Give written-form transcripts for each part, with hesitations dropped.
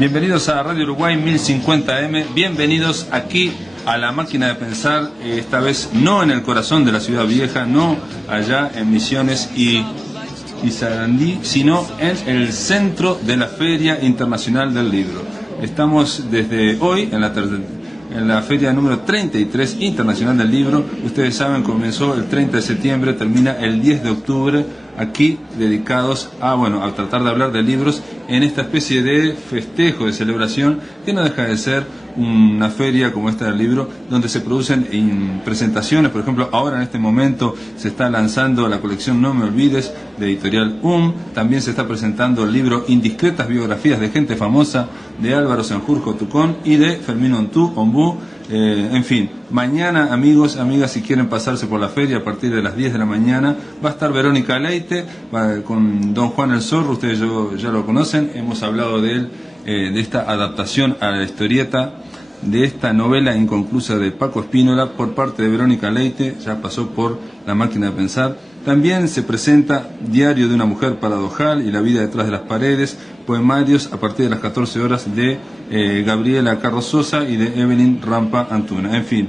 Bienvenidos a Radio Uruguay 1050M, bienvenidos aquí a La Máquina de Pensar, esta vez no en el corazón de la ciudad vieja, no allá en Misiones y Sarandí, sino en el centro de la Feria Internacional del Libro. Estamos desde hoy en la feria número 33 Internacional del Libro. Ustedes saben, comenzó el 30 de septiembre, termina el 10 de octubre, aquí dedicados a tratar de hablar de libros en esta especie de festejo, de celebración, que no deja de ser una feria como esta del libro, donde se producen presentaciones. Por ejemplo, ahora en este momento se está lanzando la colección No Me Olvides, de editorial También se está presentando el libro Indiscretas Biografías de Gente Famosa, de Álvaro Sanjurjo Tucón y de Fermín Ombú. En fin, mañana, amigos, amigas, si quieren pasarse por la feria a partir de las 10 de la mañana, va a estar Verónica Leite con Don Juan el Zorro. Ustedes ya lo conocen, hemos hablado de él, de esta adaptación a la historieta de esta novela inconclusa de Paco Espínola por parte de Verónica Leite. Ya pasó por La Máquina de Pensar. También se presenta Diario de una Mujer Paradojal y La Vida Detrás de las Paredes, poemarios a partir de las 14 horas de Gabriela Carros Sosa y de Evelyn Rampa Antuna. En fin,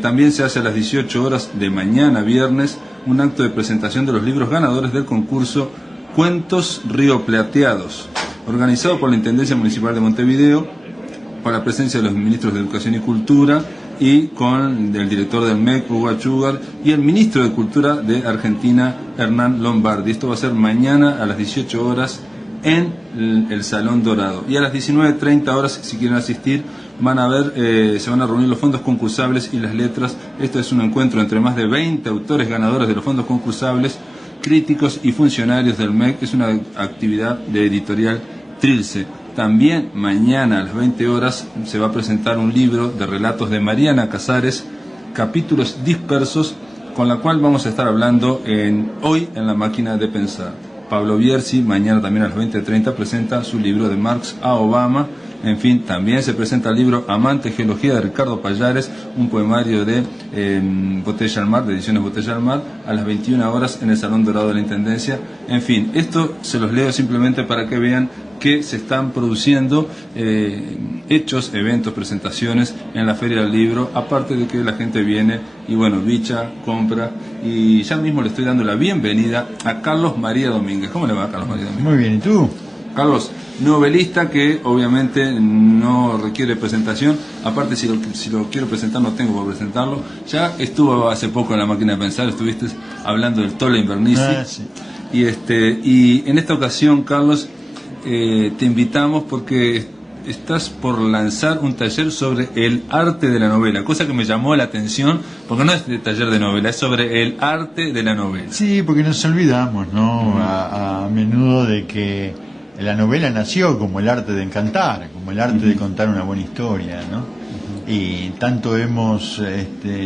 también se hace a las 18 horas de mañana, viernes, un acto de presentación de los libros ganadores del concurso Cuentos Río Plateados, organizado por la Intendencia Municipal de Montevideo, con la presencia de los ministros de Educación y Cultura y con el director del MEC, Hugo Achúcar, y el ministro de Cultura de Argentina, Hernán Lombardi. Esto va a ser mañana a las 18 horas en el Salón Dorado. Y a las 19:30 horas, si quieren asistir, se van a reunir los fondos concursables y las letras. Esto es un encuentro entre más de 20 autores ganadores de los fondos concursables, críticos y funcionarios del MEC. Es una actividad de editorial Trilce. También mañana a las 20 horas se va a presentar un libro de relatos de Mariana Casares, Capítulos Dispersos, con la cual vamos a estar hablando hoy en La Máquina de Pensar. Pablo Bierzi, mañana también a las 20:30, presenta su libro De Marx a Obama. En fin, también se presenta el libro Amante Geología de Ricardo Pallares, un poemario de Botella al Mar, de Ediciones Botella al Mar, a las 21 horas en el Salón Dorado de la Intendencia. En fin, esto se los leo simplemente para que vean que se están produciendo hechos, eventos, presentaciones en la Feria del Libro, aparte de que la gente viene y bicha, compra. Y ya mismo le estoy dando la bienvenida a Carlos María Domínguez. ¿Cómo le va, Carlos María Domínguez? Muy bien, ¿y tú? Carlos, novelista que obviamente no requiere presentación. Aparte, si lo quiero presentar, no tengo para presentarlo. Ya estuvo hace poco en La Máquina de Pensar, estuviste hablando del Tolle Invernizzi. Sí. Y en esta ocasión, Carlos, te invitamos porque estás por lanzar un taller sobre el arte de la novela, cosa que me llamó la atención, porque no es de taller de novela, es sobre el arte de la novela. Sí, porque nos olvidamos, ¿no? A menudo de que la novela nació como el arte de encantar, como el arte de contar una buena historia, ¿no? Y tanto hemos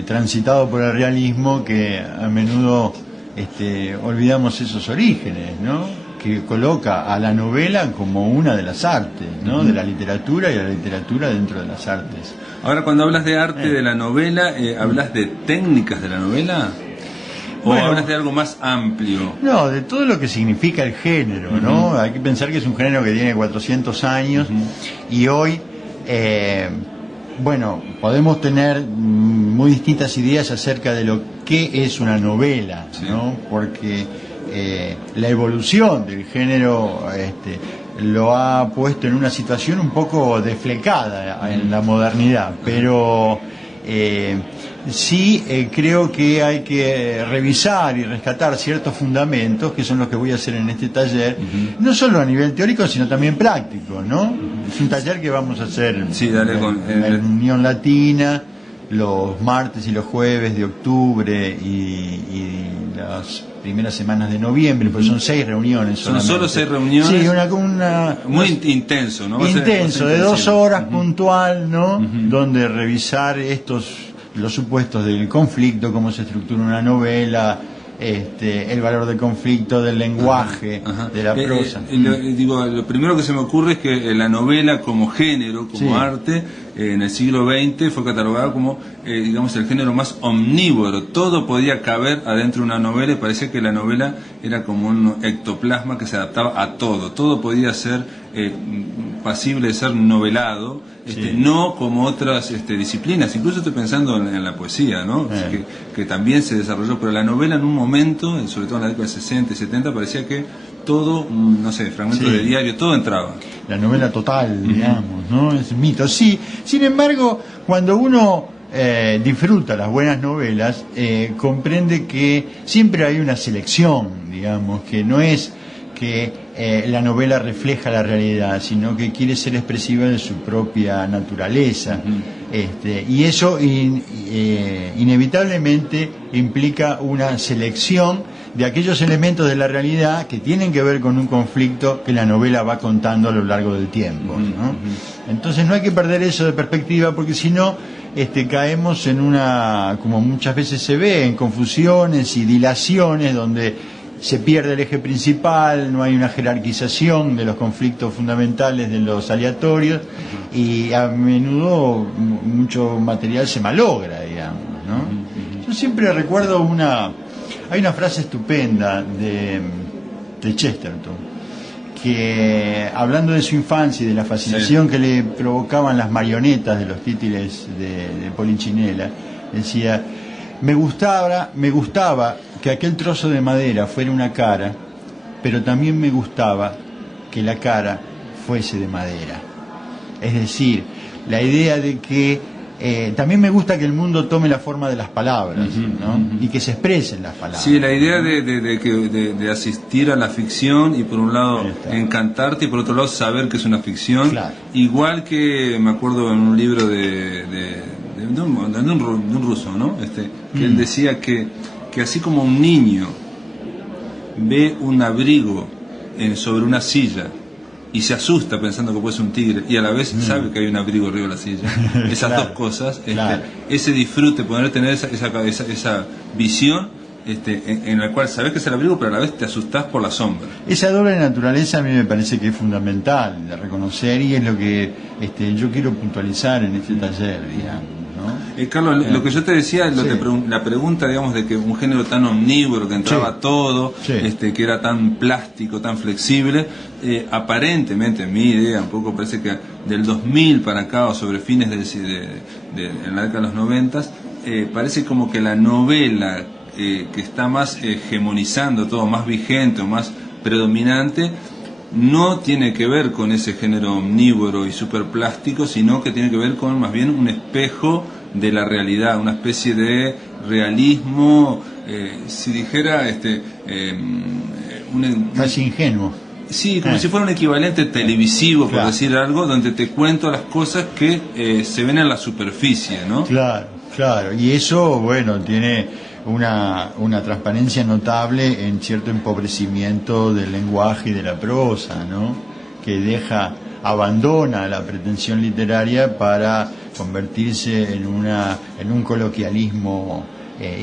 transitado por el realismo que a menudo olvidamos esos orígenes, ¿no? Que coloca a la novela como una de las artes, ¿no? De la literatura, y a la literatura dentro de las artes. Ahora, cuando hablas de arte de la novela, ¿hablas de técnicas de la novela? ¿O hablas de algo más amplio? No, de todo lo que significa el género, ¿no? Hay que pensar que es un género que tiene 400 años y hoy, podemos tener muy distintas ideas acerca de lo que es una novela, ¿no? Porque la evolución del género lo ha puesto en una situación un poco desflecada en la modernidad, pero sí creo que hay que revisar y rescatar ciertos fundamentos, que son los que voy a hacer en este taller, no solo a nivel teórico, sino también práctico, ¿no? Es un taller que vamos a hacer en la Unión Latina los martes y los jueves de octubre y las primeras semanas de noviembre, pues son 6 reuniones. Son solo 6 reuniones. Sí, una muy intenso, ¿no? Intenso, de 2 horas puntual, ¿no? Donde revisar los supuestos del conflicto, cómo se estructura una novela, el valor del conflicto, del lenguaje, de la prosa. Lo primero que se me ocurre es que la novela como género, como arte, en el siglo XX fue catalogada como, el género más omnívoro. Todo podía caber adentro de una novela y parecía que la novela era como un ectoplasma que se adaptaba a todo. Todo podía ser pasible de ser novelado, no como otras disciplinas. Incluso estoy pensando en la poesía, ¿no? Que también se desarrolló, pero la novela en un momento, sobre todo en la década de 60 y 70, parecía que todo, no sé, fragmentos de diario, todo entraba. La novela total, digamos, ¿no? Es un mito. Sí, sin embargo, cuando uno disfruta las buenas novelas, comprende que siempre hay una selección, digamos, que no es que la novela refleja la realidad, sino que quiere ser expresiva de su propia naturaleza. Y eso inevitablemente implica una selección de aquellos elementos de la realidad que tienen que ver con un conflicto que la novela va contando a lo largo del tiempo, ¿no? Entonces no hay que perder eso de perspectiva, porque si no caemos en una, como muchas veces se ve, en confusiones y dilaciones donde se pierde el eje principal, no hay una jerarquización de los conflictos fundamentales de los aleatorios, y a menudo mucho material se malogra, digamos, ¿no? Yo siempre recuerdo hay una frase estupenda de Chesterton, que hablando de su infancia y de la fascinación que le provocaban las marionetas de los títeres de Polichinela, decía: me gustaba que aquel trozo de madera fuera una cara, pero también me gustaba que la cara fuese de madera. Es decir, la idea de que también me gusta que el mundo tome la forma de las palabras, ¿no? Y que se expresen las palabras. Sí, la idea de asistir a la ficción y por un lado encantarte y por otro lado saber que es una ficción. Claro. Igual que me acuerdo en un libro de un ruso, ¿no? Que él decía que así como un niño ve un abrigo sobre una silla y se asusta pensando que puede ser un tigre y a la vez sabe que hay un abrigo arriba de la silla, esas dos cosas, ese disfrute, poder tener esa visión en la cual sabes que es el abrigo pero a la vez te asustás por la sombra. Esa doble naturaleza a mí me parece que es fundamental de reconocer, y es lo que yo quiero puntualizar en este taller, digamos, ¿no? Carlos, lo que yo te decía, la pregunta, digamos, de que un género tan omnívoro, que entraba todo, que era tan plástico, tan flexible, aparentemente, en mi idea, un poco parece que del 2000 para acá, o sobre fines en la década de los 90, parece como que la novela que está más hegemonizando todo, más vigente o más predominante, no tiene que ver con ese género omnívoro y superplástico, sino que tiene que ver con más bien un espejo de la realidad, una especie de realismo, si dijera, casi ingenuo. Sí, como si fuera un equivalente televisivo, por decir algo, donde te cuento las cosas que se ven en la superficie, ¿no? Claro, y eso, bueno, tiene una transparencia notable en cierto empobrecimiento del lenguaje y de la prosa, ¿no? Que abandona la pretensión literaria para convertirse en un coloquialismo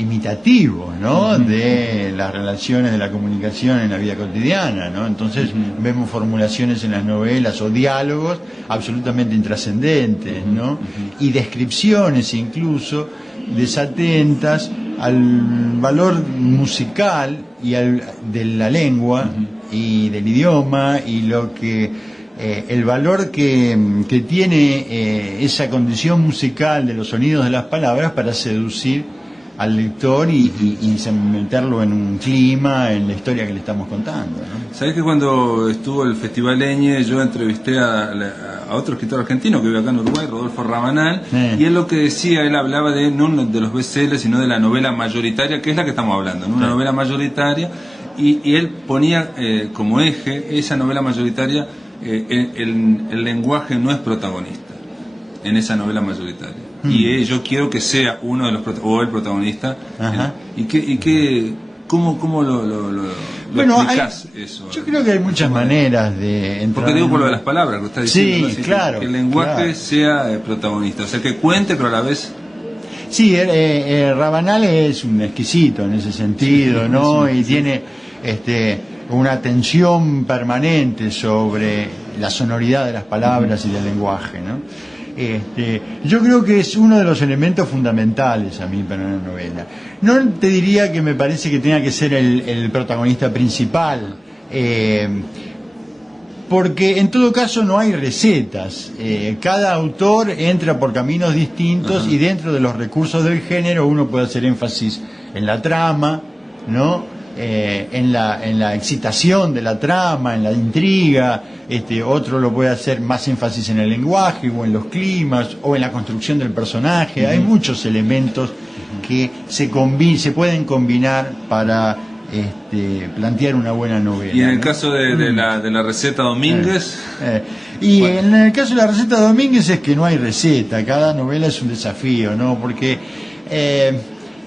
imitativo, ¿no? De las relaciones de la comunicación en la vida cotidiana, ¿no? Entonces vemos formulaciones en las novelas o diálogos absolutamente intrascendentes, ¿no? Y descripciones incluso desatentas al valor musical y de la lengua y del idioma, y lo que el valor que tiene esa condición musical de los sonidos de las palabras para seducir al lector y meterlo en un clima, en la historia que le estamos contando, ¿no? Sabés que cuando estuvo el Festival Eñe, yo entrevisté a otro escritor argentino que vive acá en Uruguay, Rodolfo Rabanal, y él lo que decía, él hablaba no de los bestsellers, sino de la novela mayoritaria, que es la que estamos hablando, ¿no? Una novela mayoritaria, y él ponía como eje esa novela mayoritaria, el lenguaje no es protagonista en esa novela mayoritaria. Y yo quiero que sea uno de los o el protagonista. ¿Cómo lo explicás eso? Yo creo que hay muchas maneras de entrar. Porque digo por lo de las palabras que estás diciendo, sí, claro, que el lenguaje sea protagonista, o sea, que cuente pero a la vez. Sí, Rabanal es un exquisito en ese sentido, ¿no? Y tiene una atención permanente sobre la sonoridad de las palabras y del lenguaje, ¿no? Yo creo que es uno de los elementos fundamentales a mí para una novela. No te diría que me parece que tenga que ser el protagonista principal, porque en todo caso no hay recetas. Cada autor entra por caminos distintos. Ajá. Y dentro de los recursos del género uno puede hacer énfasis en la trama, ¿no? En la excitación de la trama, en la intriga. Otro lo puede hacer más énfasis en el lenguaje o en los climas o en la construcción del personaje. Uh-huh. Hay muchos elementos que se pueden combinar para plantear una buena novela. Y en el caso de la receta Domínguez, y bueno, en el caso de la receta Domínguez es que no hay receta, cada novela es un desafío, ¿no? Porque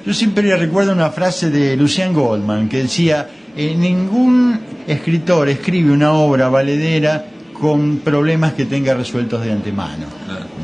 yo siempre recuerdo una frase de Lucien Goldman que decía: ningún escritor escribe una obra valedera con problemas que tenga resueltos de antemano,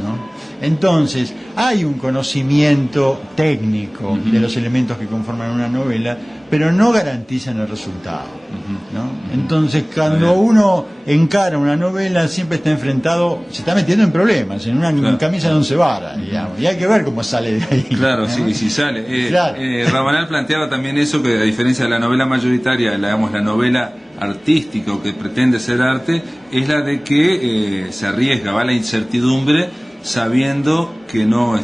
¿no? Entonces, hay un conocimiento técnico uh-huh. de los elementos que conforman una novela, pero no garantizan el resultado, uh-huh. ¿no? Entonces, cuando uno encara una novela, siempre está enfrentado, se está metiendo en problemas, en una camisa de 11 varas, digamos, y hay que ver cómo sale de ahí. Claro, sí, si sale. Claro. Rabanal planteaba también eso, que a diferencia de la novela mayoritaria, la novela artística o que pretende ser arte, es la de que se arriesga, va a la incertidumbre, sabiendo que no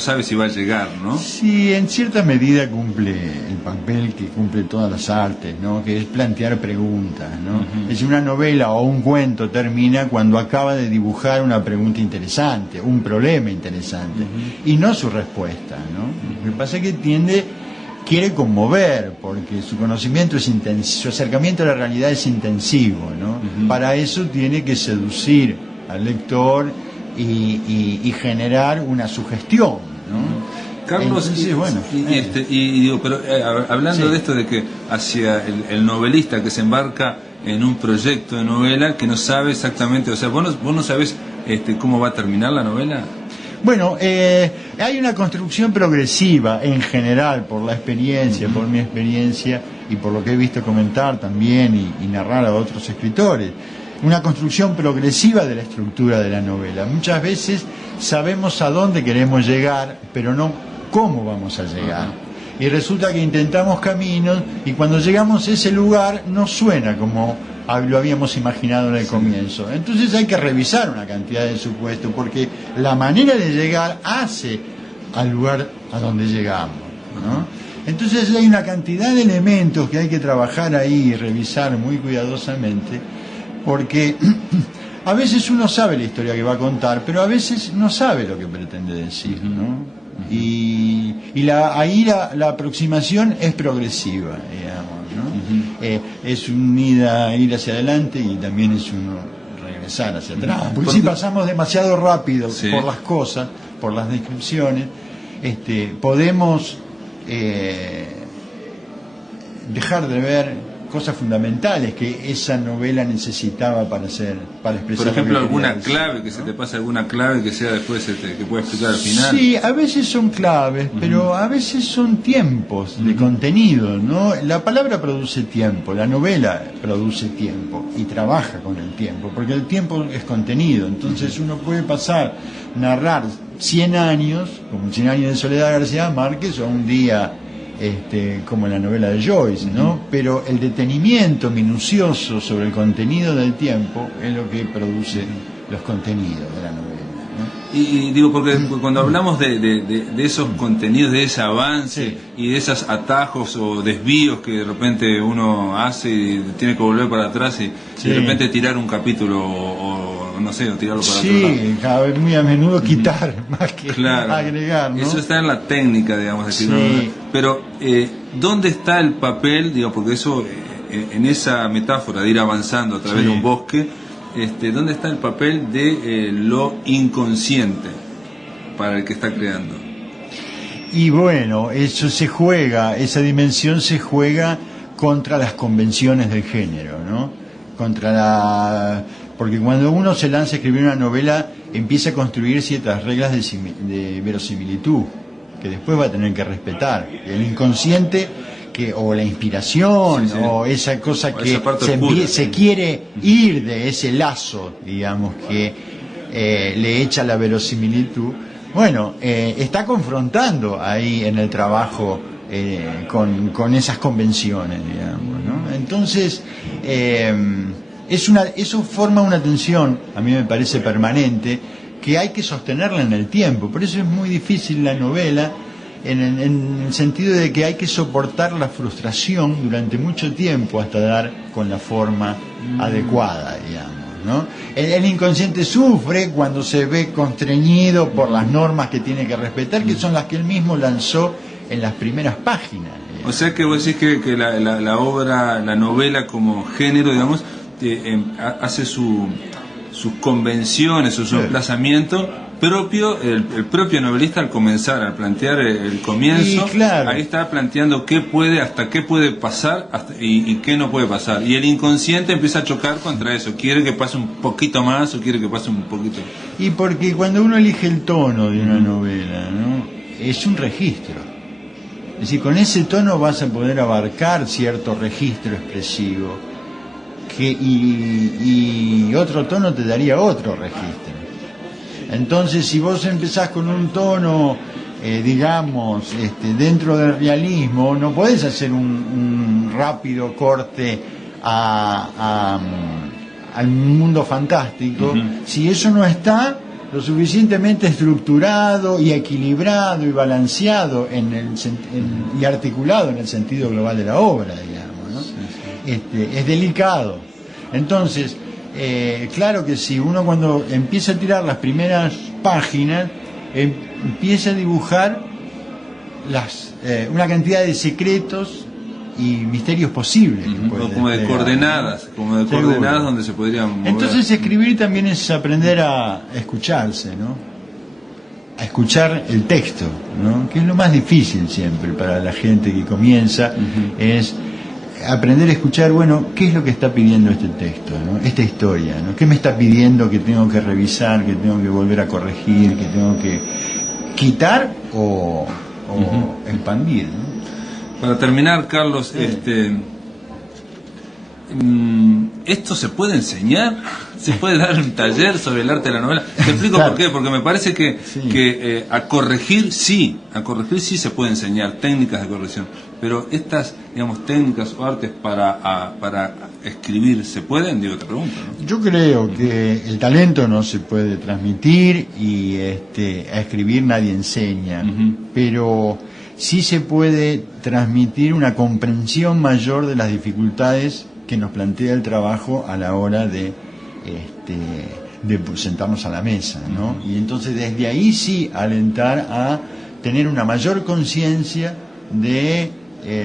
sabe si va a llegar, ¿no? Sí, en cierta medida cumple el papel que cumple todas las artes, ¿no? Que es plantear preguntas, ¿no? Uh-huh. Es una novela o un cuento termina cuando acaba de dibujar una pregunta interesante, un problema interesante, uh-huh. y no su respuesta, ¿no? Uh-huh. Lo que pasa es que quiere conmover, porque su conocimiento es intenso, su acercamiento a la realidad es intensivo, ¿no? Uh-huh. Para eso tiene que seducir al lector y generar una sugestión, ¿no? Carlos, entonces, bueno, digo, pero hablando de esto de que hacia el novelista que se embarca en un proyecto de novela que no sabe exactamente, o sea, vos no sabés cómo va a terminar la novela. Bueno, hay una construcción progresiva en general, por la experiencia, por mi experiencia y por lo que he visto comentar también y narrar a otros escritores. Una construcción progresiva de la estructura de la novela. Muchas veces sabemos a dónde queremos llegar, pero no cómo vamos a llegar. Y resulta que intentamos caminos y cuando llegamos a ese lugar no suena como lo habíamos imaginado en el comienzo. Entonces hay que revisar una cantidad de supuestos, porque la manera de llegar hace al lugar a donde llegamos, ¿no? Entonces hay una cantidad de elementos que hay que trabajar ahí y revisar muy cuidadosamente, porque a veces uno sabe la historia que va a contar, pero a veces no sabe lo que pretende decir, ¿no? Y ahí la aproximación es progresiva, digamos, ¿no? Es un ir hacia adelante y también es un regresar hacia atrás. Porque si pasamos demasiado rápido por las cosas, por las descripciones, podemos dejar de ver cosas fundamentales que esa novela necesitaba para expresar. Por ejemplo, alguna clave, que se te pase alguna clave que sea después que pueda explicar al final. Sí, a veces son claves, pero a veces son tiempos de contenido, ¿no? La palabra produce tiempo, la novela produce tiempo y trabaja con el tiempo, porque el tiempo es contenido. Entonces uno puede narrar 100 años, como 100 años de Soledad García Márquez, o un día como en la novela de Joyce, ¿no? Pero el detenimiento minucioso sobre el contenido del tiempo es lo que produce los contenidos de la novela, ¿no? Y digo, porque cuando hablamos de esos contenidos, de ese avance y de esos atajos o desvíos que de repente uno hace y tiene que volver para atrás y de repente tirar un capítulo o no sé, o tirarlo para otro lado. Sí, cada vez muy a menudo quitar más que agregar, ¿no? Eso está en la técnica, digamos, decir, pero ¿dónde está el papel, digo, porque eso en esa metáfora de ir avanzando a través de un bosque, ¿dónde está el papel de lo inconsciente para el que está creando? Y bueno, eso se juega, esa dimensión se juega contra las convenciones del género, ¿no? Porque cuando uno se lanza a escribir una novela, empieza a construir ciertas reglas de verosimilitud que después va a tener que respetar. El inconsciente o la inspiración o esa cosa o que se quiere ir de ese lazo, digamos, que le echa la verosimilitud. Bueno, está confrontando ahí en el trabajo con esas convenciones, digamos, ¿no? Entonces, eso forma una tensión, a mí me parece permanente, que hay que sostenerla en el tiempo. Por eso es muy difícil la novela, en el sentido de que hay que soportar la frustración durante mucho tiempo hasta dar con la forma adecuada, digamos, ¿no? El inconsciente sufre cuando se ve constreñido por las normas que tiene que respetar, que son las que él mismo lanzó en las primeras páginas. O sea que vos decís que la obra, la novela como género, digamos, hace sus convenciones o su emplazamiento propio, el propio novelista al comenzar, al plantear el comienzo, claro, ahí está planteando qué puede, hasta qué puede pasar y qué no puede pasar. Y el inconsciente empieza a chocar contra eso, quiere que pase un poquito más o quiere que pase un poquito. Y porque cuando uno elige el tono de una novela, ¿no? Es un registro. Es decir, con ese tono vas a poder abarcar cierto registro expresivo y otro tono te daría otro registro. Entonces, si vos empezás con un tono, digamos, dentro del realismo, no podés hacer un rápido corte al mundo fantástico. Si eso no está lo suficientemente estructurado y equilibrado y balanceado y articulado en el sentido global de la obra, digamos, ¿no? Es delicado. Entonces, claro que si uno cuando empieza a tirar las primeras páginas, empieza a dibujar una cantidad de secretos y misterios posibles. Como de coordenadas, donde se podrían mover. Entonces escribir también es aprender a escucharse, ¿no? A escuchar el texto, ¿no? Que es lo más difícil siempre para la gente que comienza, es aprender a escuchar, bueno, ¿qué es lo que está pidiendo este texto, ¿no? Esta historia, ¿no? ¿Qué me está pidiendo que tengo que revisar, que tengo que volver a corregir, que tengo que quitar o expandir, ¿no? Para terminar, Carlos, ¿esto se puede enseñar? ¿Se puede dar un taller sobre el arte de la novela? Te explico por qué, porque me parece que a corregir sí se puede enseñar, técnicas de corrección, pero estas, digamos, técnicas o artes para escribir, ¿se pueden? Digo, te pregunto, ¿no? Yo creo que el talento no se puede transmitir y a escribir nadie enseña, pero sí se puede transmitir una comprensión mayor de las dificultades que nos plantea el trabajo a la hora de sentarnos a la mesa, ¿no? Y entonces desde ahí sí alentar a tener una mayor conciencia de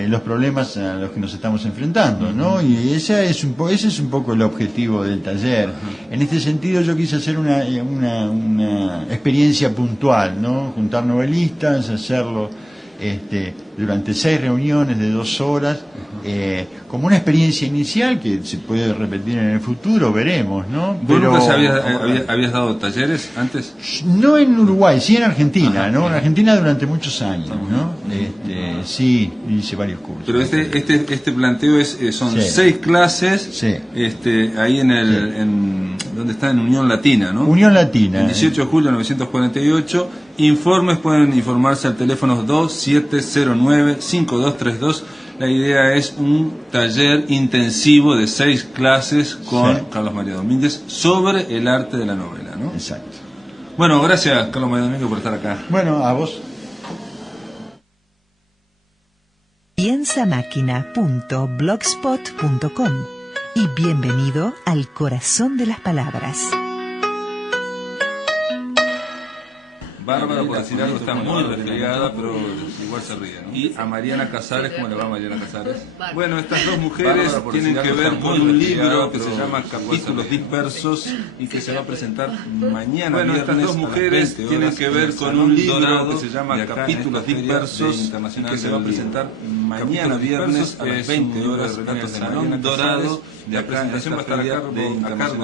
los problemas a los que nos estamos enfrentando, ¿no? Y ese es un poco el objetivo del taller. En este sentido yo quise hacer una experiencia puntual, ¿no? Juntar novelistas, hacerlo durante 6 reuniones de 2 horas, como una experiencia inicial que se puede repetir en el futuro, veremos, ¿no? ¿Vos nunca habías dado talleres antes? No en Uruguay, sí en Argentina, ¿no? En Argentina durante muchos años, ¿no? Sí, hice varios cursos. Pero este planteo son 6 clases, ahí donde está en Unión Latina, ¿no? Unión Latina. El 18 de julio de 1948. Informes pueden informarse al teléfono 2709-5232. La idea es un taller intensivo de 6 clases con Carlos María Domínguez sobre el arte de la novela, ¿no? Exacto. Bueno, gracias Carlos María Domínguez por estar acá. Bueno, a vos. Piensamáquina.blogspot.com y bienvenido al corazón de las palabras. Bárbara, por decir algo, está muy refregada, pero igual se ríe, ¿no? Y a Mariana Casares, ¿cómo le va Mariana Casares? Bueno, estas dos mujeres tienen que ver con un libro que se llama Capítulos Dispersos y que se va a presentar mañana. Bueno, estas dos mujeres tienen que ver con un libro que se llama Capítulos Dispersos y que se va a presentar mañana viernes a las 20 horas en el Salón Dorado. La presentación va a estar a cargo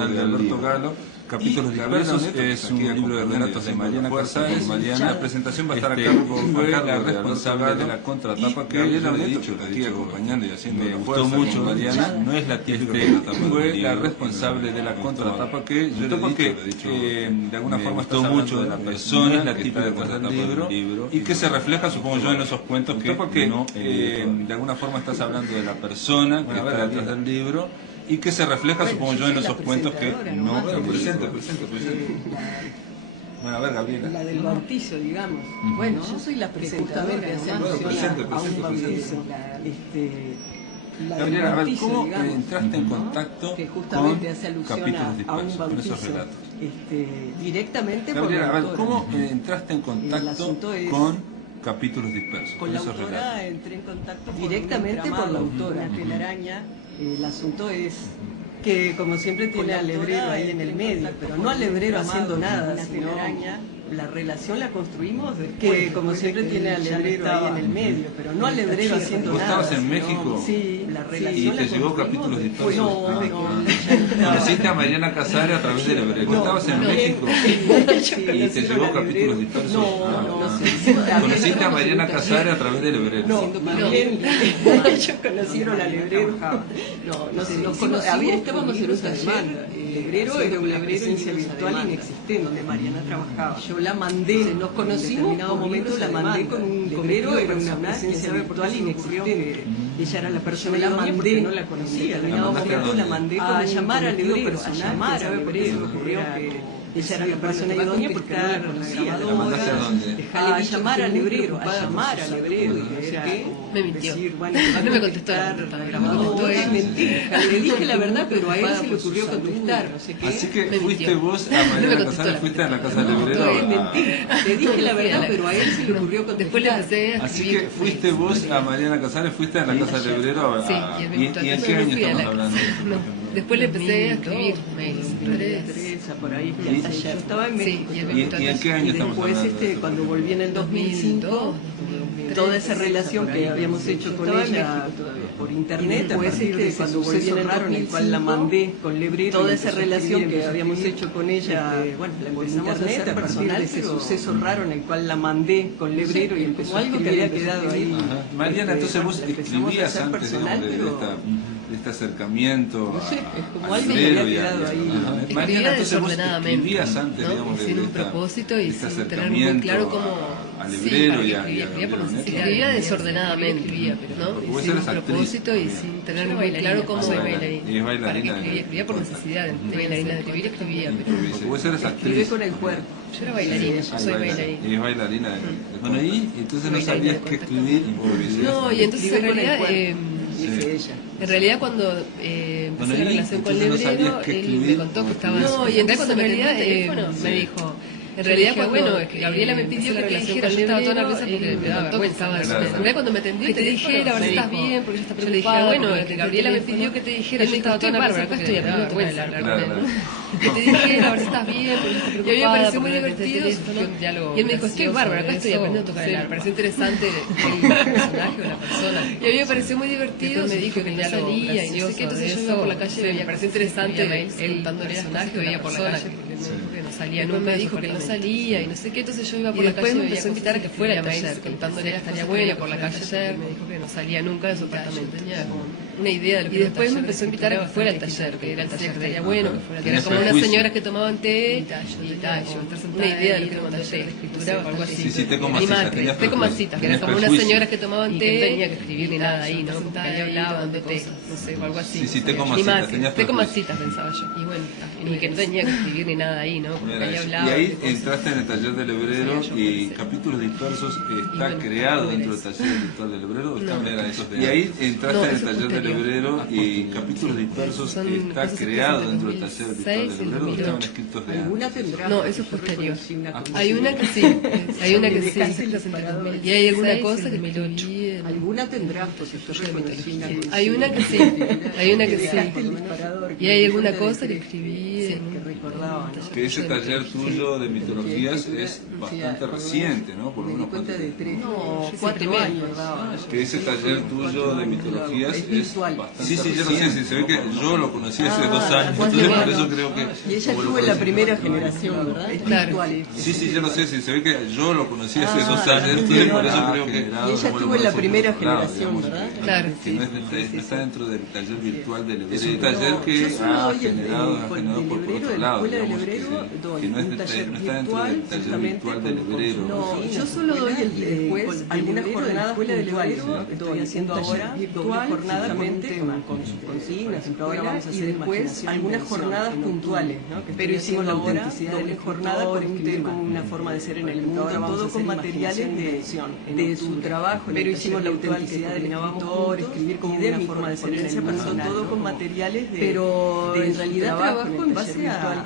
de Alberto Galo. Capítulos Dispersos es un libro de relatos de Mariana Casares. La presentación va a estar a cargo de la responsable de la contratapa, que ayer lo he dicho, aquí acompañando y haciendo. Me gustó mucho Mariana, no es la típica contratapa. Fue la responsable de la contratapa que yo le he dicho, de alguna forma está mucho de la persona, es la típica contratapa del libro, y que se refleja, supongo yo, en esos cuentos que de alguna forma estás hablando de la persona que está detrás del libro. y que se refleja, Bueno, supongo yo, yo en soy la esos cuentos que presentadora no... nomás, Bueno, te presente. La- Bueno, a ver, Gabriela. La del bautizo, digamos. Bueno, yo soy la presentadora que hace Bueno, alusión presente, a un bautizo. La del Gabriela, a ver, bautizo, ¿cómo digamos, entraste en ¿no? contacto que justamente con hace alusión capítulos a un dispersos, con bautizo, esos relatos? directamente Gabriela, a por ver, la autora. ¿cómo entraste en El contacto asunto es- con capítulos dispersos, Con la esos relatos? autora entré en contacto directamente por la autora. Una telaraña. El asunto es que, como siempre, tiene al hebrero ahí en el medio, pero no al hebrero haciendo nada, sino la relación la construimos que, como siempre, tiene al hebrero ahí en el medio, pero no al hebrero haciendo ¿Vos nada. estabas en México? Sí, la ¿Y relación te la llegó construimos capítulos después. dispersos? No. Conociste a Mariana Casares a través del hebrero. ¿Vos estabas en México? ¿Y te llegó capítulos dispersos? No. ¿Conociste a Mariana Casares a través del hebrero? No, bien, ellos conocieron al hebrero. No sé, nos conocimos, estábamos en un taller. El hebrero era una presencia virtual inexistente donde Mariana trabajaba. Yo la mandé, nos conocimos, en determinado momento la mandé con un hebrero, era una presencia virtual inexistente. Ella era la persona, la mandé, no la conocía. En determinado momento la mandé a llamar al hebrero, a llamar al hebrero. Ella era la persona idónea porque no la conocía. ¿La mandaste a dónde? A llamar al hebrero, a llamar al hebrero. Me mintió. Decir, bueno, No me contestó la grabadora. es mentira. Le dije la verdad, pero a él se le ocurrió contestar, no sé qué. Así que Me fuiste mintió. vos a No me Mariana contestó Casares, la fuiste a la casa del No, hebrero. es mentira. Le dije la verdad, pero a él se le ocurrió contestar. Después le empecé a Así escribir. que fuiste vos a Mariana Casares, fuiste a la casa del hebrero. Sí, y el ¿Y en qué año estamos hablando? No. Después le empecé a escribir mails. Por ahí, ¿Y? yo estaba en Sí, México. y el ¿Y en qué año Y estamos después, hablando? cuando volví en el 2005, toda esa relación que habíamos hecho con ella por internet, después cuando volví en el 2005, la mandé con Lebrero, toda esa relación que habíamos hecho con ella, bueno, la empezamos a hacer personal, ese suceso raro en el cual la mandé con Lebrero y empezó algo que había quedado ahí. Ajá. Mariana, entonces vos escribías antes, digamos, de este acercamiento No sé, es como al algo que hebrero había y a- quedado ahí. Ajá. Escribía Mariana, entonces vos desordenadamente, escribías antes, ¿no? digamos, Sin un propósito y este sin tener muy claro cómo... al Sí, hebrero para y que a escribía por Gabriela. necesidad. Escribía desordenadamente, ¿no? Porque Y vos sin un eres actriz. propósito y sin tener muy claro cómo... Soy bailarina. Y es bailarina Para que de- escribía por necesidad de bailarina de escribir, escribía, pero... Porque vos eres Escribe actriz. con el cuerpo. Yo era bailarina, yo soy bailarina. Y es bailarina. Bueno, y entonces no sabías qué escribir. o viceversa. No, y entonces en Escribe con el realidad... cuerpo, dice ella. En realidad cuando empecé Bueno, la y relación con entonces no Lebrero, sabías qué él escribir, me contó que o estaba... escribías. No, y entonces cuando me atendió el teléfono me Sí. dijo... En realidad cuando bueno, Gabriela me pidió que te dijera, yo estaba toda nerviosa porque me daba vergüenza. Claro. En realidad cuando me atendió, que te dijera, ahora estás bien, porque ella está preocupada. Yo le dije, bueno, que Gabriela me pidió que te dijera, yo estaba toda nerviosa porque estoy aprendiendo a tocar el arco. Que te dijera, ahora estás bien, porque ella está preocupada. Y a mí me pareció muy divertido. Y él me dijo, estoy bárbara, acá estoy aprendiendo a tocar el arco. Me pareció interesante el personaje o la persona. Y a mí me pareció muy divertido. Me dijo que no salía y no sé qué, entonces yo iba por la calle y me pareció interesante él dándole personaje, veía por la calle. Que no salía nunca, me dijo que no salía y no sé qué, entonces yo iba por la calle y me empezó a invitar a que fuera al taller, contándole que estaría buena por la calle ayer, me dijo que no salía nunca de su apartamento, tenía como una idea de lo que y después me empezó a invitar a que fuera al taller, que era el taller que estaría bueno, que era como unas señoras que tomaban té y tal, una idea de lo que era tomar té, escritura o algo así. Sí, té con masitas. Té con masitas, que era como unas señoras que tomaban té y no tenía que escribir ni nada ahí, ¿no? Porque ahí hablaban de té, no sé, o algo así. Sí, té con Ni masitas, más, tenías té con prejuicios. masitas pensaba yo, y bueno, y que no tenía que escribir ni nada ahí, ¿no? Porque Mira ahí eso. hablaban Y de ahí cosas. entraste en el taller del hebrero y capítulos dispersos está bueno, creado dentro del taller virtual del hebrero. ¿O está era eso? Y ahí entraste No, en el eso es taller del posterior. hebrero y capítulos dispersos Son está cosas que creado pasan dentro en del taller 2006 virtual y del hebrero. ¿O 2008. estaban escritos de Alguna antes? tendrá. No, eso es Yo posterior. reconocí una cosa. Hay una que sí, hay una que sí. Y hay alguna cosa que 2008. escribí. Alguna tendrá, porque yo reconocí una cosa. Hay una que sí, hay una que sí. Dejaste el disparador, Y hay alguna fuente de cosa que tres, escribí. que recordaba, ¿no? Que ese taller tuyo de mitologías es bastante reciente, ¿no? Por lo Me di menos cuenta de tres, no, Sí, 4 primero. años. que ese taller tuyo de mitologías es virtual. bastante sí, yo lo sé, sí, se ve que yo lo conocí hace 2 años, bueno. entonces por eso creo que... Y ella como lo estuvo en la conocí- primera generación, ¿verdad? Es Claro. virtual. Sí, yo lo sé, sí, se ve que yo lo conocí hace 2 años, entonces por eso creo que... Y ella estuvo en la primera generación, ¿verdad? Claro. Que no, no está dentro del taller virtual del hebrero. Es un taller que Yo solo ha doy el generado del por hebrero otro de la lado, escuela del digamos, Lebrero doy no es un taller no está dentro virtual del taller justamente virtual de Lebrero. no, yo solo doy después algunas jornadas puntuales, ¿no? Estoy haciendo ahora virtual justamente con sus consignas, ahora vamos a hacer después algunas jornadas puntuales, ¿no? Pero hicimos la autenticidad de jornada por un tema, una forma de ser en el mundo, todo con materiales de su trabajo, pero hicimos la autenticidad del escritor, escribir como una forma de ser en el mundo, todo con materiales pero en realidad trabajo en base a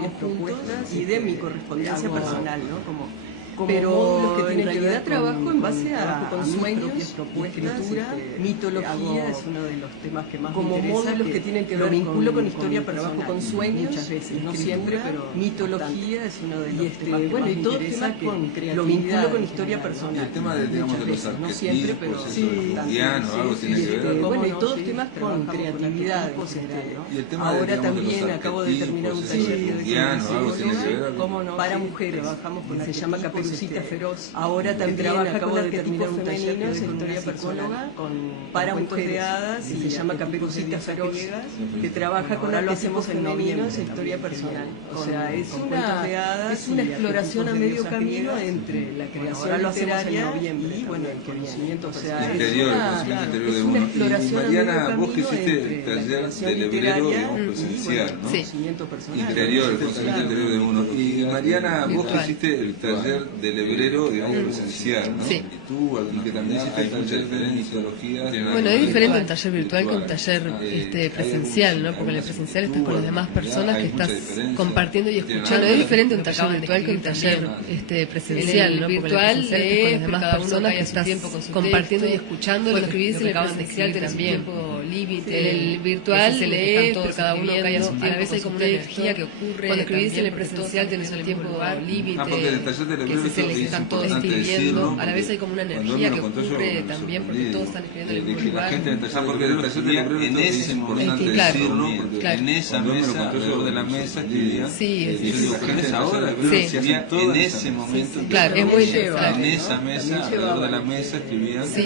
mis propuestas y de mi correspondencia personal, ¿no? Pero que en realidad trabajo en base a sueños, escritura, mitología es uno de los temas que más me interesa, como módulos que tienen que ver, lo vinculo con historia personal, con sueños, muchas veces, no siempre, pero mitología es uno de los temas que más me interesa, con creatividad, lo vinculo con historia personal. El tema de, digamos, de los arquetipos, no siempre, pero algo tiene que ver. Bueno, y todos temas con creatividad en general, ¿no? Ahora también acabo de terminar un taller de para mujeres, trabajamos con se llama Caperucita Feroz. Ahora también acabo de terminar un taller de historia psicóloga para mujeres de hadas y se llama Caperucita Feroz, que trabaja con arquetipos femeninos e historia personal. O sea, es una exploración a medio camino entre la creación literaria y bueno, el conocimiento, o sea, es una exploración a medio Mariana, vos que camino hiciste el taller de Lebrero, digamos, presencial, ¿no? Interior, el conocimiento interior de uno. Y Mariana, vos que hiciste el taller de Lebrero, digamos, presencial, ¿no? Sí. Y tú, que también hiciste hay mucha diferencia. Bueno, es diferente un taller virtual que un taller presencial, ¿no? Porque en el presencial estás con las demás personas que estás compartiendo y escuchando. Es diferente un taller virtual que un taller presencial, ¿no? Porque en el presencial estás con las demás personas que estás compartiendo y escuchando. Cuando escribís en el presencial tenés tiempo límite. El virtual se lee, pero cada uno cae a su tiempo. A la vez hay como una energía que ocurre. Cuando escribís en el presencial tenés el tiempo límite. Porque en el taller de Lebrero Están todos escribiendo, a la vez hay como una energía que ocurre también porque todos están escribiendo en el mismo lugar. Porque en el taller de Lebrero es importante decirlo, porque en esa mesa, alrededor de la mesa escribían. Sí, y yo digo, en esa hora, en ese momento, claro, es muy interesante. en esa mesa, alrededor de la mesa escribían. Sí,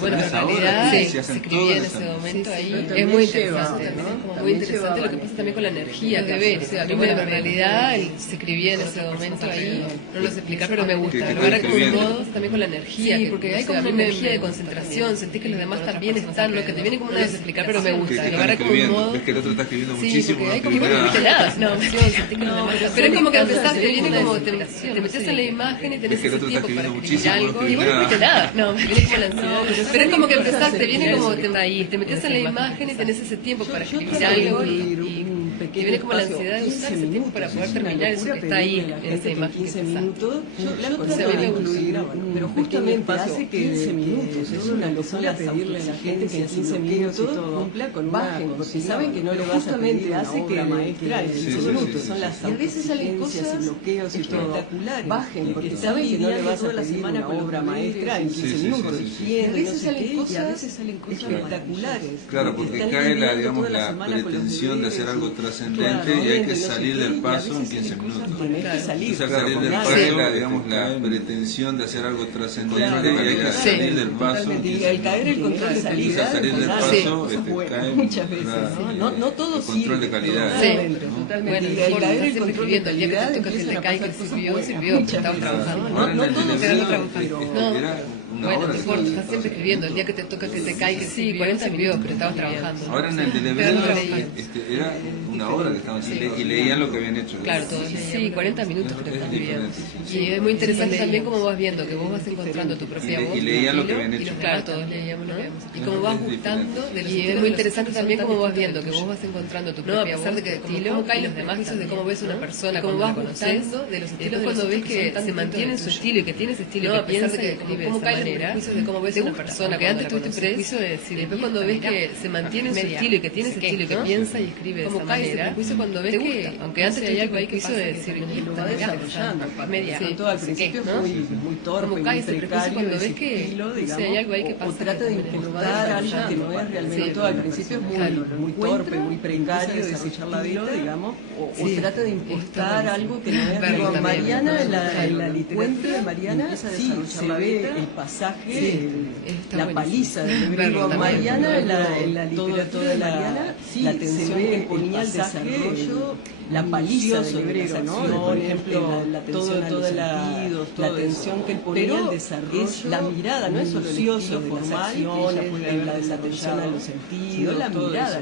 bueno, en realidad se escribía en ese momento ahí. Es muy interesante, ¿no? Como muy interesante lo que pasa también con la energía que ver. O sea, que bueno, en realidad se escribía en ese momento ahí. No lo sé explicar, pero me gusta. Lo agarra con todos, también con la energía. Sí, porque hay como una energía de concentración. Sentís que los demás también están, lo que te viene como una explicar, pero me gusta. Lo agarra como un modo. Ves que el otro está escribiendo muchísimo. Sí, porque hay como que no viste nada. Pero es como que empezás, te viene como, te metes en la imagen y tenés ese tiempo para escribir algo. Y vos no viste nada. No, me viene como la ansiedad. Pero es como que empezás, te viene como, te metes en la imagen y tenés ese tiempo para escribir algo y viene como la ansiedad de usar ese tiempo para poder terminar eso que está ahí en esa imagen. 15 minutos, yo trato de incluir, pero justamente hace que 15 minutos, es una locura pedirle a la gente que en 15 minutos cumpla con bajen, porque saben que no le vas a pedir hace que maestra en 15 minutos, son las a veces salen cosas y bloqueos y espectaculares, bajen, porque saben que no le vas a pedir una obra maestra en 15 minutos, y a veces salen cosas espectaculares. Claro, porque cae la, digamos, la pretensión de hacer algo trascendente y hay que salir del paso en 15 minutos. Salir del paso, digamos, la pretensión de hacer algo trascendente y hay que salir del paso. Y al caer el control de salida, al salir del paso, cae muchas veces, no todo control de calidad. Bueno, el caer el control de calidad, el día que te toca que te cae que sirvió, estamos trabajando. No todo quedando trabajando. Bueno, no importa, estás siempre escribiendo. El día que te toca que te caiga, sí, 40 minutos, pero estabas trabajando. Ahora en el de Lebrero era una hora que estaban y leían lo que habían hecho. Claro, todos sí, 40 minutos creo que están viviendo. Y es muy interesante también cómo vas viendo, que vos vas encontrando tu propia voz. Y leían lo que habían hecho. Claro, todos leíamos lo que habíamos. Y cómo vas gustando de los. Y es muy interesante también cómo vas viendo, que vos vas encontrando tu propia voz. A pesar de que cómo caen los demás, de cómo ves una persona, cómo vas gustando de los estilos. Cuando ves que se mantiene su estilo y que tiene ese estilo, a pesar de que cómo caen los prejuicios de cómo ves una persona, que antes tuviste un prejuicio de decir, después cuando ves que se mantiene su estilo y que tiene ese estilo y que piensa y escribe de esa manera, prejuicio cuando ves que, aunque antes hay algo ahí que hizo de decir, lo va desarrollando, media, todo al principio fue muy torpe, muy precario, cuando ves que hay algo ahí que pasa, o trata de impostar algo que no es realmente, todo al principio es muy torpe, muy precario, desarrollar la vida, digamos, o trata de impostar algo que no es realmente. Mariana, en la literatura de Mariana, sí, se ve el pasaje, la paliza de Lebrero. Mariana, en la literatura de Mariana, sí, la tensión que ponía el desarrollo, la paliza del lebrero, ¿no? Por ejemplo, toda la atención que él ponía al desarrollo, es la mirada, no es solo el estilo formal, la atención a los sentidos, la mirada,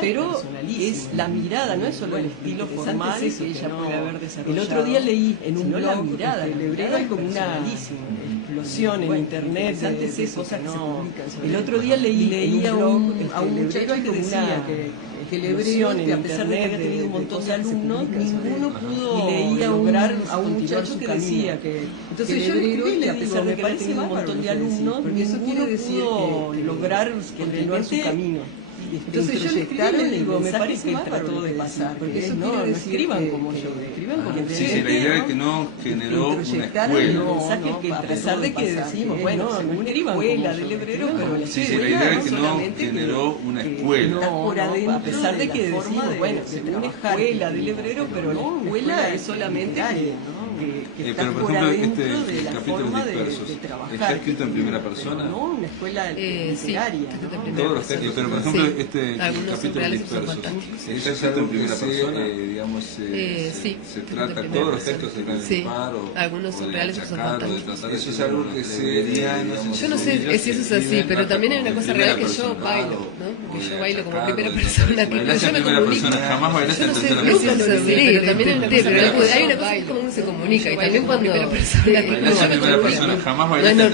pero es la mirada, no es solo el estilo formal que ella puede haber desarrollado. El otro día leí en un blog mirada, el lebrero es como una explosión en internet de cosas que se publican. El otro día leí a un muchacho que decía que el hebreo, a pesar de que había tenido un montón de alumnos, ninguno pudo lograr a un muchacho que decía que entonces yo escribí, a pesar de que había tenido un montón de alumnos, ninguno pudo lograr continuar su camino. Entonces yo le escribí y le digo, me parece que él trató de pasar, porque eso no escriban como yo, escriban como sí, la idea es que no generó una escuela. Que a pesar de que decimos, bueno, no escriban escuela del hebrero, pero la sí, la idea es que no generó una escuela. A pesar de que decimos, bueno, una escuela del hebrero, pero la escuela es solamente que pero por ejemplo, este capítulo dispersos, ¿está escrito en primera persona? No, una escuela literaria. Todos los textos, pero por ejemplo, este capítulo dispersos, ¿está escrito en primera persona? Digamos, se trata, todos los textos se tratan de paro, algunos son reales y son fantásticos. Eso es algo que se vería, yo no sé si eso es así, pero también hay una cosa real que yo bailo, ¿no? Que yo bailo como primera persona, que yo me comunico. Jamás bailaste en tercera persona. persona. Pero también hay una cosa real, hay una cosa que es como uno se comunica, y también cuando yo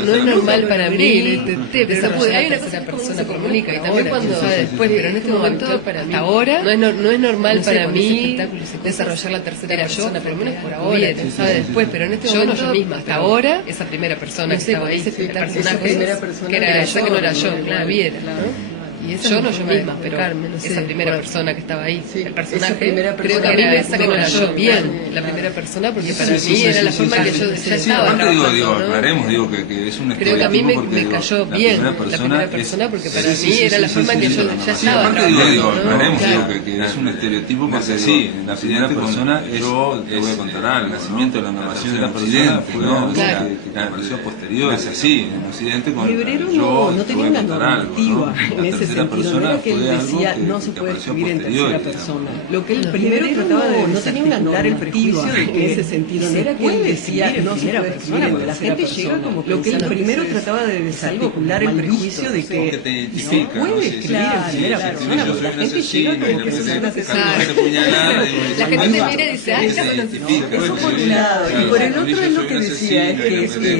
no es normal para mí, pero hay una cosa que uno se comunica, y también cuando después, pero en este momento ahora no es normal para mí desarrollar la tercera persona, por lo menos por ahora, después, pero en este momento yo misma hasta ahora esa primera persona que estaba ahí, el personaje que era ella, que no era yo, la viera, ¿no? Yo no yo misma, pero esa primera persona que estaba ahí, el personaje, creo que era esa que no era yo, bien, la primera persona, porque para mí era la forma que yo ya estaba trabajando, aclaremos, que es una creo que a mí me cayó bien la primera persona, porque para mí era la forma que yo ya estaba trabajando. Aclaremos, que es un estereotipo, porque así, en la primera persona, yo te voy a contar algo, el nacimiento de la narración de la persona fue que apareció posterior, es así, en Occidente, yo no tenía una normativa en ese sentido, no era que él decía no se puede escribir en tercera persona. Lo que él primero trataba de no tenía una normativa en ese sentido, no era que él decía no se puede escribir en tercera persona. Lo que él primero trataba de desarticular el prejuicio de que no puede escribir en primera persona, porque la gente llega como que se la gente te mira y dice, ay, eso por un lado, y por el otro es lo que decía, es que eso es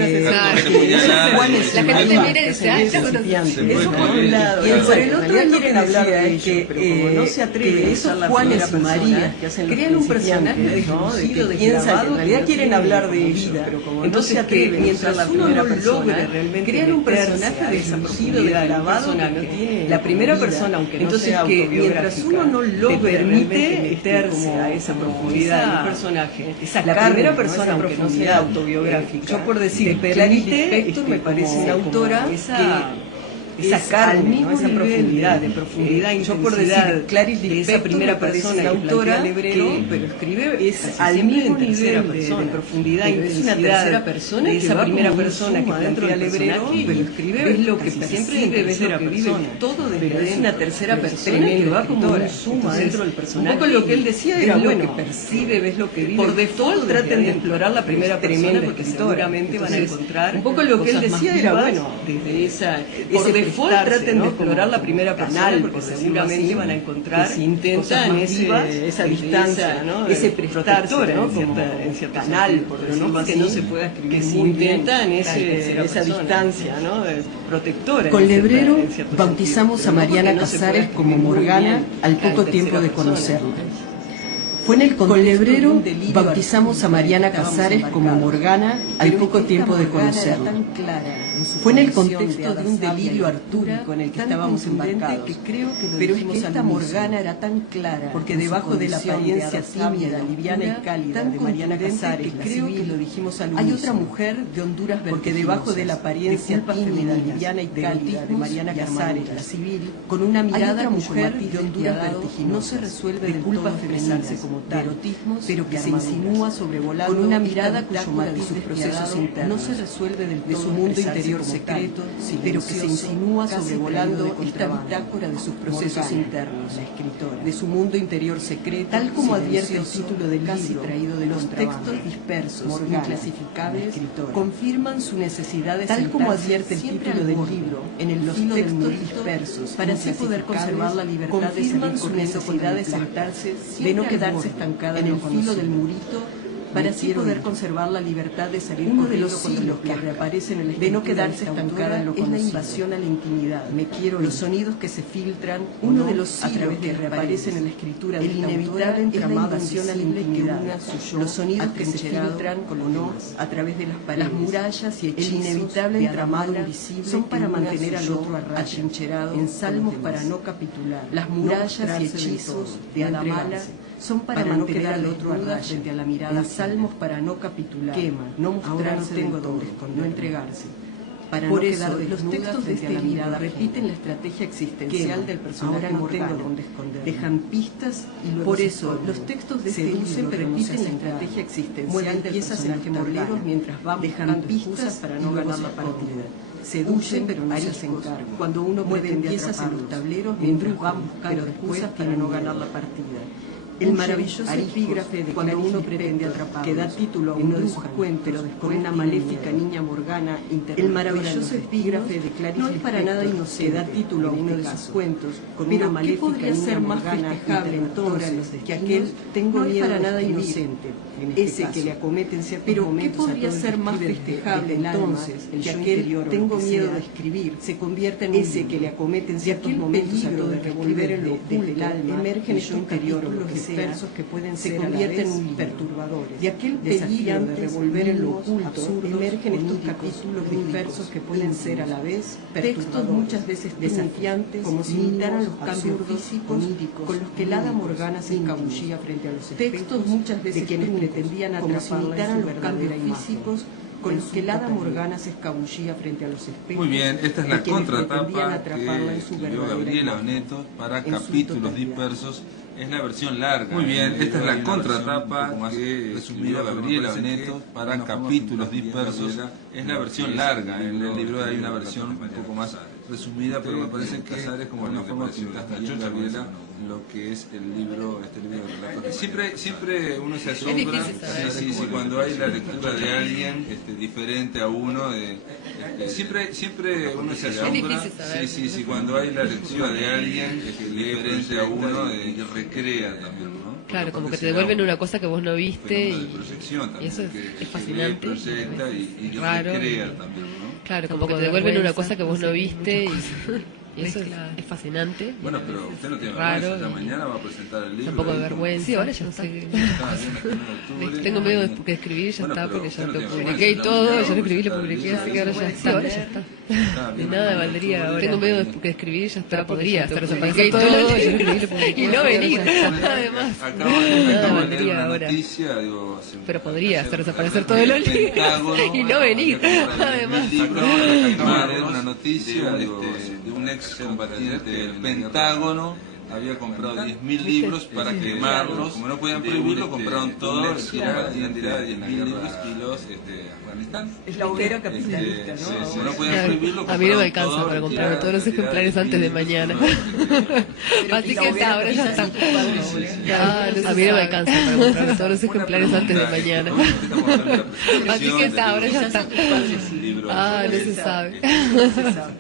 la gente te mira y dice, ay, eso por un lado, y por el otro quieren hablar de ello, pero como no se atreve, esos Juanes y Marías crean un personaje deslucido, piensan, en realidad quieren hablar de vida, entonces que mientras uno no logre realmente crean un personaje deslucido, deslavado, la primera persona, aunque no sea autobiográfica, mientras uno no logre permite meterse a esa profundidad del personaje, la primera persona, aunque no sea autobiográfica, yo por decir, Clarice Lispector me parece una autora que esa carne, ¿no? Esa profundidad, de profundidad, yo por decir, Clarice Lispector, esa primera persona, la autora, pero escribe es al mismo nivel de profundidad, es una tercera persona, de esa primera persona que dentro del hebreo, pero escribe es lo que siempre ves lo que vive todo, pero es una tercera persona que va como un suma dentro del personaje. Un poco lo que él decía era bueno, que percibe, ves lo que vive. Por default traten de explorar la primera persona porque seguramente van a encontrar un poco lo que él decía era bueno, desde esa traten de explorar la primera persona porque seguramente van a encontrar si intentan esa distancia, ¿no? Ese prestarse, ¿no? En cierto canal, pero no porque no se pueda escribir que si intentan esa distancia, ¿no? Protectora. Con Lebrero bautizamos a Mariana Casares como Morgana al poco tiempo de conocerla. Con Lebrero bautizamos a Mariana Casares como Morgana al poco tiempo de conocerla. Fue en el contexto de un delirio artúrico en el que estábamos embarcados. Pero es que esta Morgana era tan clara, porque debajo de la apariencia tímida, liviana y cálida de Mariana Casares, la civil, lo dijimos al unísono, hay otra mujer de Honduras, porque debajo de la apariencia tímida, liviana y cálida de Mariana Casares, la civil, con una mirada mujer de Honduras vertiginosa, no se resuelve de culpa expresarse como como tal, erotismos, pero que se insinúa sobrevolando con una mirada cuyo matiz de procesos internos no se resuelve del todo de su mundo interior secreto, pero que se insinúa sobrevolando esta bitácora de sus procesos internos, la escritora, de su mundo interior secreto, tal como advierte el título del libro, traído de los textos dispersos, inclasificables, confirman su necesidad de tal como advierte el título del libro, en los textos dispersos, para así poder conservar la libertad de salir con necesidad de sentarse, de no quedarse estancada en el filo del murito, para así poder conservar la libertad de salir. Uno de los hilos que reaparecen en la escritura de no quedarse estancada en lo conocido, es la invasión a la intimidad. Los sonidos que se filtran, uno de los hilos que reaparecen en la escritura de el inevitable entramado invasión a la intimidad. Los sonidos que se filtran o no a través de las paredes, las murallas y hechizos, el inevitable entramado invisible son para mantener al otro atrincherado en salmos para no capitular. Las murallas y hechizos de Adamala son para mantener al otro a raya frente a la mirada, en salmos para no capitular, quema, no mostrarse, no tengo donde esconder, no entregarse. Para por no eso, los textos de este libro repiten la estrategia existencial del personaje morgano, dejan pistas y luego por eso, los textos de este libro repiten la estrategia existencial del personaje morgano, mientras van dejan pistas para no ganar la partida. Seducen, pero no se hacen cargo. Cuando uno mueve piezas en los tableros, mientras van buscando excusas para no ganar la partida. El maravilloso epígrafe de cuando uno pretende atrapar, que da título a uno de sus cuentos, con una maléfica niña morgana, el maravilloso epígrafe de Clarice no es para nada inocente, que da título a uno de sus cuentos, con una maléfica niña morgana entonces que aquel tengo miedo para nada inocente, ese que le acomete en ciertos momentos. Pero ¿qué podría ser más festejable entonces que aquel tengo miedo de escribir se convierta en ese que le acomete en ciertos momentos a todo de revolver en lo oculto del alma, emerge en su interior los dispersos que pueden se convierten en perturbadores. De aquel peligro de revolver en lo oculto emergen estos capítulos dispersos que pueden ser a la vez textos muchas veces desafiantes, como si imitaran los cambios físicos con los que el hada morgana se escabullía frente a los espejos, textos muchas veces de quienes pretendían atraparla en su verdadera físicos con los que el hada morgana se escabullía frente a los espejos. Muy bien, esta es la contratapa que escribió Gabriela Oneto para Capítulos Dispersos. Es la versión larga. Muy bien, esta es la contratapa que escribió Gabriela Oneto para Capítulos Dispersos. Es la versión larga. En el libro hay una versión un poco más resumida, pero me parece que es como la forma que destachó Gabriela lo que es el libro, este libro de relatos. Siempre uno se asombra cuando hay la lectura de alguien diferente a uno. Siempre uno se asombra cuando hay la lectura de alguien diferente a uno y recrea también, ¿no? Claro, como que te devuelven una cosa que vos no viste y eso es fascinante. Proyecta y raro. Recrea también, ¿no? Claro, como que te devuelven una cosa que vos no viste y eso es fascinante. Bueno, pero usted no tiene vergüenza, ya mañana va a presentar el libro. Tampoco de vergüenza. Sí, ahora ya no sé. Tengo miedo de escribir, ya está, porque ya lo publiqué y todo, ya lo escribí, lo publiqué, así que ahora ya está. Ahora ya está. De nada valdría ahora. Tengo miedo de escribir, ya está, podría hacer desaparecer todo, ya lo escribí, lo publiqué. Y no venir, además. Nada valdría ahora. Pero podría hacer desaparecer todo el libro y no venir, además. Una noticia de un ex combatiente del Pentágono había comprado 10.000 libros para quemarlos. Como no podían prohibirlo, compraron todos y iban a tirar 10.000 libros y los Afganistán. Es la hoguera capitalista, ¿no? Como no podían prohibirlo, a mí no me alcanza para comprar todos los ejemplares antes de mañana. Así que está, ahora ya está. A mí no me alcanza para comprar todos los ejemplares antes de mañana. Así que está, ahora ya está. No se sabe.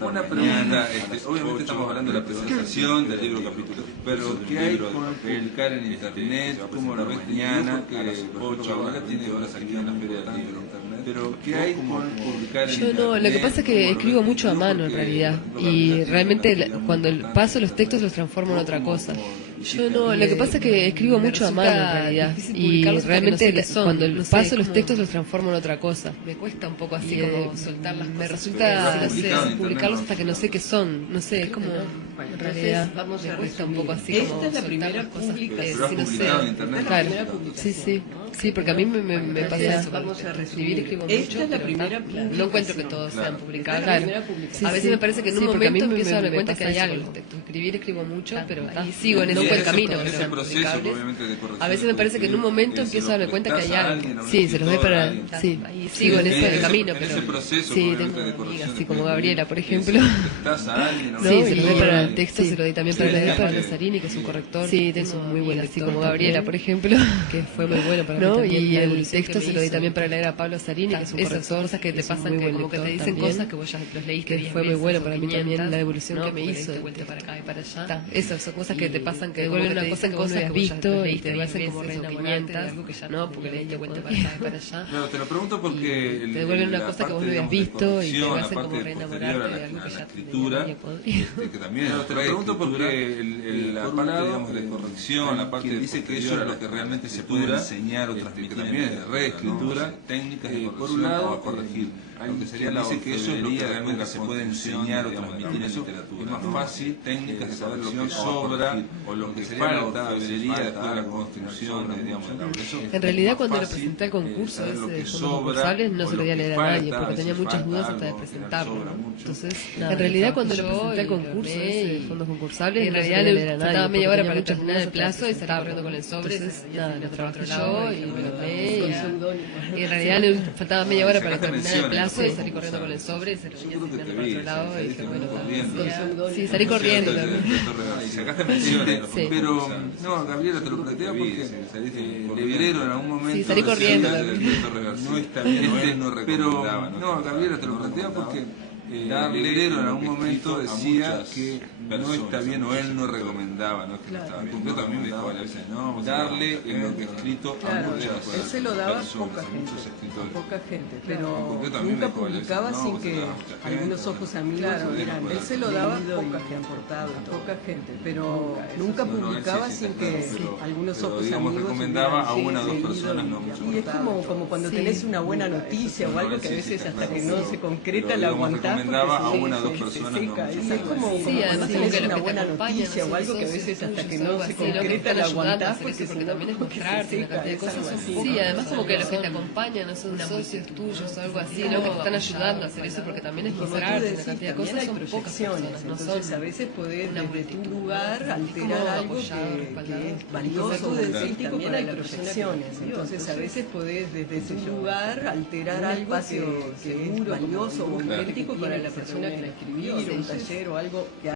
Una pregunta, obviamente estamos hablando de la presentación del libro capítulo, pero ¿qué hay con publicar en internet? ¿Cómo lo ves mañana? Que Pocho ahora tiene horas aquí en la Feria del Libro. Pero ¿qué hay con publicar en internet? Yo no, lo que pasa es que escribo mucho a mano en realidad y realmente cuando paso los textos los transformo en otra cosa. Yo no, lo que pasa es que escribo mucho a mano en realidad y realmente cuando paso los textos los transformo en otra cosa. Me cuesta un poco así como soltar las cosas. Me resulta, no sé, publicarlos hasta que no sé qué son, no sé, es como en realidad me cuesta un poco así como esta es la primera cosas publicación. Pero has publicado en internet. Claro, sí. Sí, porque a mí me pasa eso. Vamos a escribir, escribo mucho. Esta es la primera no encuentro que todos sean publicables. Claro. A veces me parece que en un momento empiezo a darme cuenta que hay algo. Escribir, escribo mucho, pero sigo en ese buen camino. Ese proceso, obviamente, de corrección. A veces me parece que en un momento empiezo a darme cuenta que hay algo. Sí, se los doy para... Sí, sigo en ese camino, pero... ese proceso, sí, obviamente, tengo de corrección. así como Gabriela, por ejemplo. Sí, se lo doy para el texto, se lo doy también para leer para Lazzarini, que es un corrector. Sí, tengo muy buen así como Gabriela, por ejemplo, que fue muy bueno para mí. Y el texto se lo doy también para leer a Pablo Lazzarini, que es un corrector. Cosas que te pasan, que como que te dicen cosas que vos ya los leíste, que fue muy bueno para mí también la devolución que me hizo de vuelta para acá y para allá. Esas son cosas que te pasan, que devuelven una cosa que vos no habías visto y te hacen como reenamorarte, algo que ya no, porque le diste vuelta para acá y para allá. Claro, te lo pregunto porque te devuelven una cosa que vos no habías visto y te hacen como reenamorarte de algo que ya escritura, que también te lo pregunto porque la parte, digamos, de corrección, la parte dice que eso es lo que realmente se puede enseñar o transmitir, que también es de reescritura, técnicas de corrección, por un lado, a corregir. Lo que sería dice que eso es lo que realmente se puede enseñar o transmitir en literatura. Es más fácil, técnicas de saber lo que sobra o lo que falta, debería después de la construcción, digamos. En realidad, cuando lo presenté al concurso ese de fondos concursables, no se lo di a leer a nadie, porque tenía muchas dudas hasta de presentarlo. Entonces, en realidad, cuando lo presenté al concurso ese de fondos concursables, en realidad le faltaba media hora para terminar el plazo y se estaba corriendo con el sobre. Nada, lo trabajé yo y me lo leí. Y en realidad le faltaba media hora para terminar el plazo y salí corriendo con el sobre y se lo venía asignando para otro lado y dije, bueno, sí, salí corriendo también. Sacaste menciones, pero no, Gabriela, te lo planteo porque Lebrero en algún momento... Sí, salí corriendo también. No está bien, pero no, Gabriela, te lo planteo porque Lebrero en algún momento decía que no está bien o él no recomendaba, no es que no estaba bien. Yo también me dijo a veces, no, darle lo que he escrito a muchas personas. Él se lo daba a poca gente, pero nunca publicaba sin que algunos ojos amigos vieran. Él se lo daba a poca gente, pero nunca publicaba sin que algunos ojos amigos recomendaba a una o dos personas, no mucho. Y es como cuando tenés una buena noticia o algo que a veces hasta que no se concreta la aguantás. Recomendaba a una o dos personas, no mucho. Es como además tenés una buena noticia o algo que a veces hasta que no se concreta la aguantás porque también es mostrarte una cantidad de cosas. Sí, además como que los que te acompañan no son socios tuyos o algo así, ¿no? Que te están ayudando a hacer eso porque también es mostrarte una cantidad de cosas, son pocas personas, no son. A veces podés desde tu lugar alterar algo que es valioso, también hay proyecciones, entonces a veces podés desde tu lugar alterar algo que es valioso o crítico para la persona que la escribió, un taller o algo que